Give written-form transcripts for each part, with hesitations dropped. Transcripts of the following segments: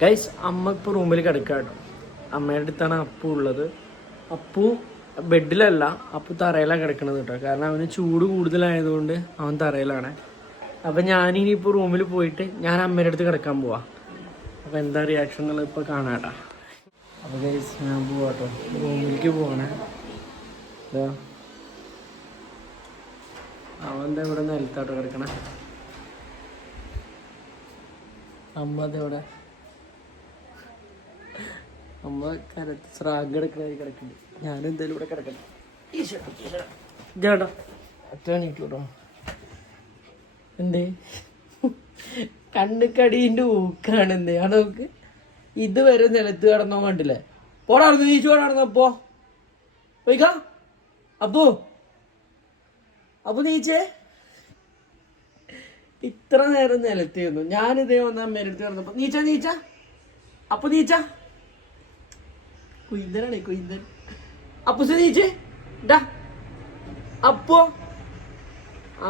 Guys അമ്മ ഇപ്പോൾ റൂമിൽ കിടക്കുക കേട്ടോ. അമ്മയുടെ അടുത്താണ് അപ്പു ഉള്ളത്. അപ്പു ബെഡിലല്ല, അപ്പു തറയിലാണ് കിടക്കണത് കേട്ടോ. കാരണം അവന് ചൂട് കൂടുതലായതുകൊണ്ട് അവൻ തറയിലാണ്. അപ്പം ഞാനിനിയിപ്പോൾ റൂമിൽ പോയിട്ട് ഞാൻ അമ്മയുടെ അടുത്ത് കിടക്കാൻ പോവാം. അപ്പോൾ എന്താ റിയാക്ഷൻ എന്നുള്ളത് ഇപ്പോൾ കാണാം കേട്ടോ. അപ്പോൾ ഗൈസ് ഞാൻ പോവാം കേട്ടോ, റൂമിലേക്ക് പോകണേ. അവൻ്റെ ഇവിടെ നിലത്താട്ടോ കിടക്കണേ. അമ്മ അതെവിടെ, അമ്മ കരത്ത് സ്രാഗ് കിടക്കണ കിടക്കുന്നുണ്ട്. ഞാനും എന്തായാലും ഇവിടെ കിടക്കട്ടെ. ചേട്ടാ അറ്റാണിക്കോട്ടോ. എന്തേ കണ്ണുക്കടീൻ്റെ ഊക്കാണ്. എന്തേ ആണ് നോക്ക്, ഇതുവരെ നിലത്ത് കിടന്നോ കണ്ടില്ലേ. പോടാർന്ന് നീച്ചു പോടാർന്നപ്പോ പോയിക്കാ. അപ്പു അപ്പു നീച്ചേ. ഇത്ര നേരം നിലത്തിരുന്നു. ഞാനിതേ വന്ന് അമ്മേൻ്റെ അടുത്ത് കിടന്നപ്പോ നീച്ച നീച്ച അപ്പു നീച്ച. കുയിന്തനാണേ കുയിന്തൻ. അപ്പുസ് നീച്ചേ ഡാ. അപ്പു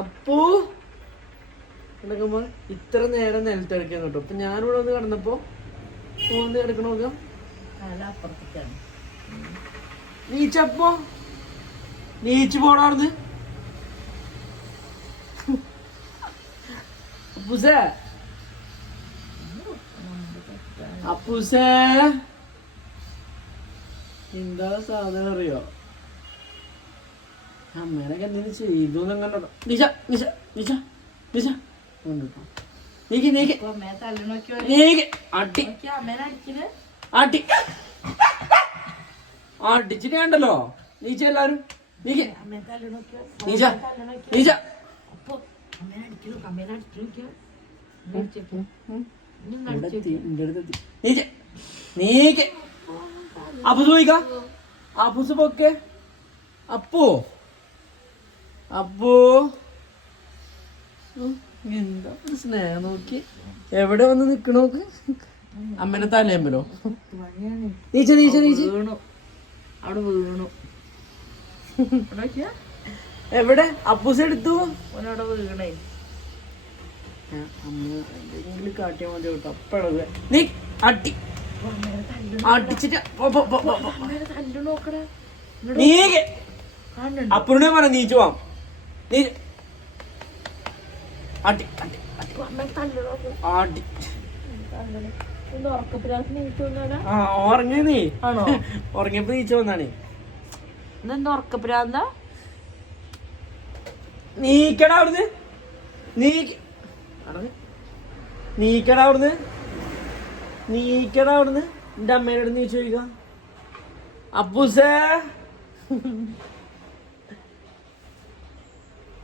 അപ്പു കിടക്കുമ്പോ ഇത്ര നേരം നിലത്ത് കിടക്കാൻ കേട്ടോ. അപ്പൊ ഞാനിവിടെ വന്ന് കിടന്നപ്പോ വന്ന് കിടക്കണ നോക്കാം. നീച്ചപ്പോ നീച്ച് പോടാർന്ന്. അപ്പൂസേ അപ്പൂസേ എന്താ സാധനം അറിയോ, അമ്മേനൊക്കെ എന്തെങ്കിലും ചെയ്തു എന്നോ. നിശ നിശ നിശ നിശ നീക്ക് നീക്ക് നീക്ക്. അടി അടി അടിച്ചിട്ട് കണ്ടല്ലോ. നീച്ച എല്ലാരും നീക്ക്. നീച്ച നീച്ച നീക്ക്. അപ്പുസ് പോയിക്ക. അപ്പുസ് പൊക്കെ. അപ്പു അപ്പു എന്താ സ്നേഹം നോക്കി എവിടെ വന്ന് നിക്കണോക്ക്. അമ്മേനെ തലയമ്പലോ. നീച്ച നീച്ച നീച്ച അവിടെ വീണു. എവിടെ അപ്പൂസ് എടുത്തു അവിടെ വീണേ. അമ്മ എന്തെങ്കിലും കാട്ടിയാൽ മതി കേട്ടോ. അപ്പഴത് നീ അടി അടിച്ചിട്ട് നീ അപ്പുറേ പറ നീച്ചു പോവാം. നീ അടി അടി അടി ആ ഉറങ്ങി. നീ ആണോ ഉറങ്ങിയപ്പോ നീച്ചു വന്നാണ്. ഇതെന്താ ഉറക്കപ്രാന്താ? നീക്കടാ അവിടുന്ന്. നീക്കടാ അവിടുന്ന്. നീക്കടാ അവിടുന്ന്. എന്റെ അമ്മേനോട് നീ ചോദിക്ക. അപ്പൂസേ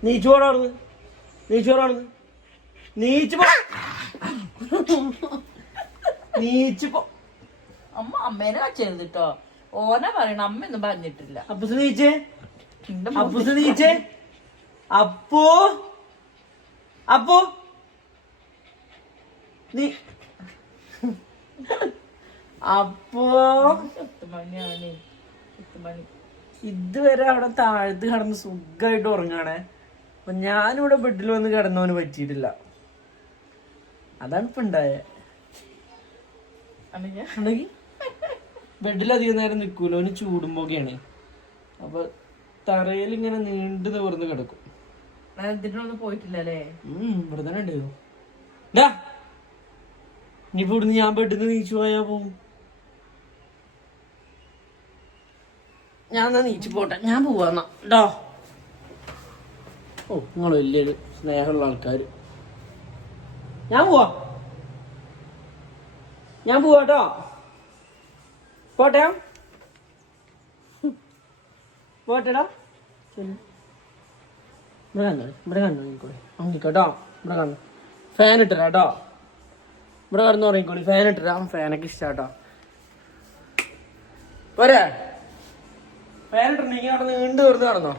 നീച്ചോടാ അവിടുന്ന്. നീച്ചോടാ അവിടുന്ന്. നീച്ചു പോ നീച്ചു പോ. അമ്മ അമ്മേനെ കച്ചരുത് കേട്ടോ. ഓനെ പറയണ അമ്മയൊന്നും പറഞ്ഞിട്ടില്ല. അപ്പൂസ് നീച്ചേ. അപ്പൂസ് നീച്ചേ. അപ്പൂ അപ്പൂ നീ അപ്പോ ഇതുവരെ അവിടെ താഴത്ത് കിടന്ന് സുഖമായിട്ട് ഉറങ്ങാണേ. അപ്പൊ ഞാനിവിടെ ബെഡിൽ വന്ന് കിടന്നവന് പറ്റിയിട്ടില്ല. അതാണ് ഇപ്പൊ ഉണ്ടായേ. ബെഡിലധികം നേരം നിൽക്കൂല, അവന് ചൂടുമ്പോക്കെയാണ്. അപ്പൊ തറയിൽ ഇങ്ങനെ നീണ്ടു നിവർന്ന് കിടക്കും. പോയിട്ടില്ലല്ലേ? ഇവിടെ തന്നെ ഉണ്ടായിരുന്നു. ഇനിയിപ്പോ ഇവിടുന്ന് ഞാൻ ബെഡിന്ന് നീച്ചു പോയാ പോവും. ഞാൻ എന്നാ നീച്ചു പോട്ടെ, ഞാൻ പോവാന്നാ ട്ടോ. ഓ നിങ്ങൾ വലിയൊരു സ്നേഹമുള്ള ആൾക്കാര്. ഞാൻ പോവാട്ടോ. പോട്ടെ പോട്ടെടാ. ഇവിടെ കണ്ടോളി ഉറങ്ങിക്കോട്ടോ. ഇവിടെ കണ്ടു ഫാൻ ഇട്ടരാട്ടോ. ഇവിടെ കടന്ന് ഉറങ്ങിക്കോളി. ഫാൻ ഇട്ടരാ. ഫാനൊക്കെ ഇഷ്ടാട്ടോ. പോരെ ഫാൻ ഇട്ടിട്ടുണ്ടെങ്കിൽ അവിടെ നീണ്ടു വെറുതെ കടന്നോ.